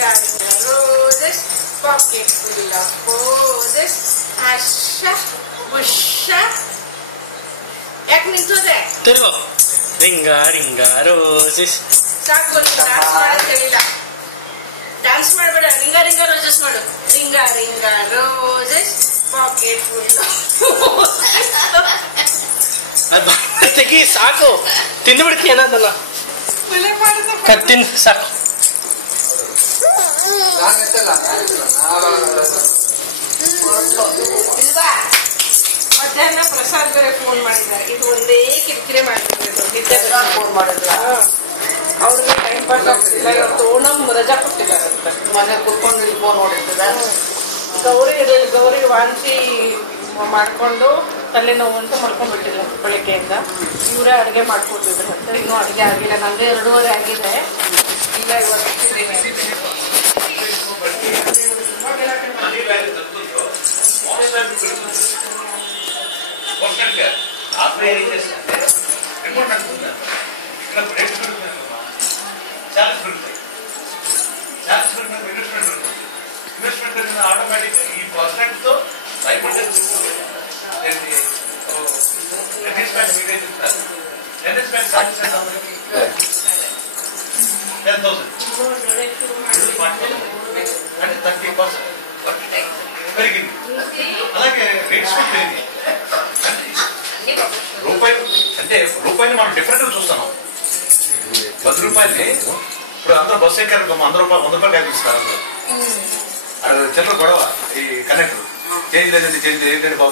roses, pocket full of poses, Asha, Busha. ಯಾಕೆ ನಿಂತೋದೆ? ತಿರುಗು. Ring ring roses. ಸಾಕು ಡ್ಯಾನ್ಸ್ ಮಾಡಕ್ ಹೇಳಿಲ್ಲ. ಡ್ಯಾನ್ಸ್ ಮಾಡಬೇಡ, ರಿಂಗ ರಿಂಗ ರೋಸಸ್ ಮಾಡು. Ring ring roses, pocket full ತೆಗಿ ಸಾಕು. ತಿಂದು ಬಿಡ್ತೀನಿ ಏನಾದಲ್ಲ. ತಿನ್ ಸಾಕು. ಮಧ್ಯಾಹ್ನ ಪ್ರಸಾದ್ ಬೇರೆ ಫೋನ್ ಮಾಡಿದ್ದಾರೆ. ಇದು ಒಂದೇ ಕಿರಿಕಿರಿ ಮಾಡ್ತಿದ್ರು. ಫೋನ್ ಮಾಡಿದ್ರ ಅವ್ರಿಗೆ ಟೈಮ್ ಪಾಸ್ ಆಗ್ತಿಲ್ಲ. ಇವತ್ತು ಓಣಂ ರಜಾ ಕೊಟ್ಟಿದ್ದಾರೆ ಅಂತ ಮನೆ ಕುತ್ಕೊಂಡು ಫೋನ್ ನೋಡಿರ್ತದ. ಗೌರಿ ವಾಂತಿ ಮಾಡ್ಕೊಂಡು ತಲೆನೋವು ಅಂತ ಮಲ್ಕೊಂಡ್ಬಿಟ್ಟಿಲ್ಲ ಬೆಳಗ್ಗೆಯಿಂದ. ಇವರೇ ಅಡುಗೆ ಮಾಡ್ಕೊಟ್ಟಿದ್ರು ಅಂತ. ಇನ್ನೂ ಅಡುಗೆ ಆಗಿಲ್ಲ. ನಂಗೆ 2:30 ಆಗಿದೆ. ಈಗ ఆటోమేటిక్ ఈ పర్సెంట్ తో అంటే 30% పెరిగింది. అలాగే రేట్స్ కూడా పెరిగింది. రూపాయలు మనం డిఫరెంట్ గా చూస్తున్నాం. 10 రూపాయలకి ఇప్పుడు అందరూ బస్సు ఎక్కారు, 100 రూపాయలు కల్పిస్తున్నారు. అందరూ చిల్లర గొడవ. ఈ కనెక్టర్ చేంజ్ లేదండి, చేంజ్ ఏంటంటే బాబు